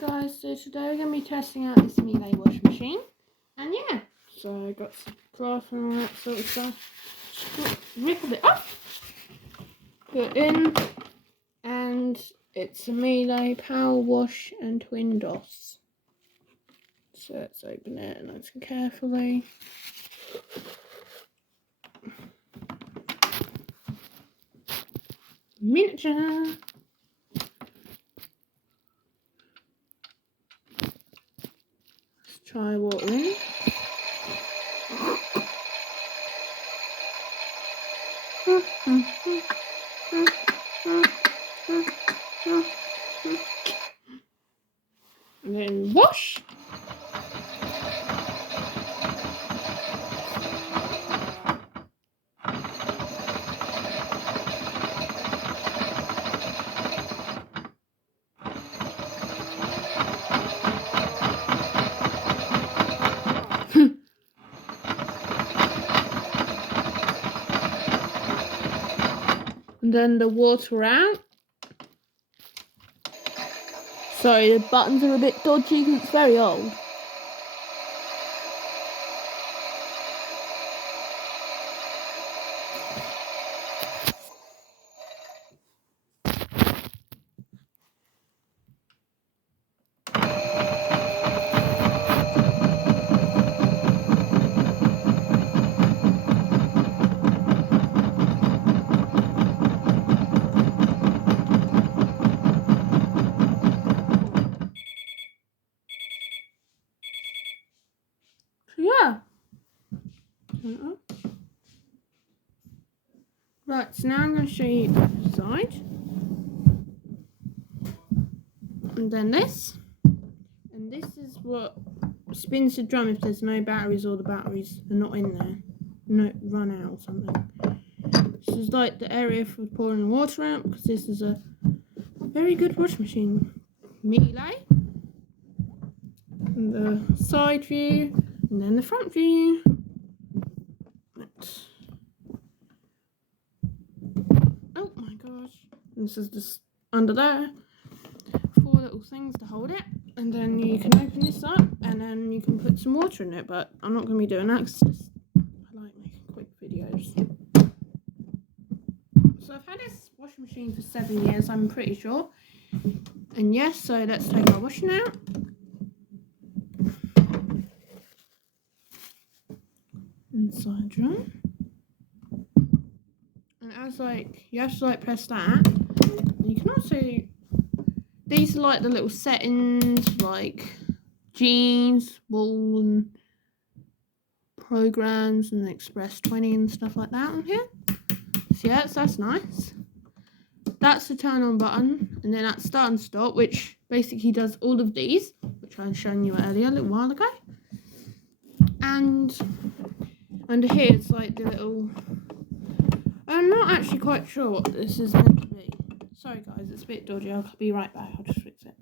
guys, so today we're going to be testing out this Miele wash machine. And yeah, so I got some cloth and all that sort of stuff. Rippled it up, put it in, and it's a Miele Power Wash and Twin DOS. So let's open it nice and carefully. Miniature. Let's try watering. And then wash. And then the water out. Sorry, the buttons are a bit dodgy because it's very old. Yeah. Right, so now I'm going to show you the other side. And then this. And this is what spins the drum if there's no batteries or the batteries are not in there. No, run out or something. This is like the area for pouring the water out because this is a very good wash machine. Miele. And the side view. And then the front view. Oh my gosh. This is just under there. 4 little things to hold it. And then you can open this up and then you can put some water in it. But I'm not going to be doing that because I like making quick videos. So I've had this washing machine for 7 years, I'm pretty sure. And yes, so let's take our washing out. Inside drum. And as you have to press that. And you can also, these are like the little settings, like jeans, wool, and programs, and Express 20 and stuff like that on here. So yeah, that's nice. That's the turn on button, and then that's start and stop, which basically does all of these, which I was showing you earlier a little while ago. And under here it's like the little, I'm not actually quite sure what this is meant to be. Sorry guys, it's a bit dodgy, I'll be right back, I'll just fix it.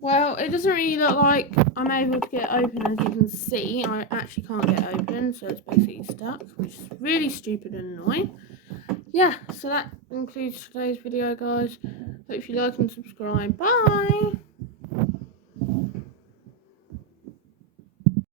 Well, it doesn't really look like I'm able to get open, as you can see. I actually can't get open, so it's basically stuck, which is really stupid and annoying. Yeah, so that concludes today's video, guys. Hope you like and subscribe. Bye!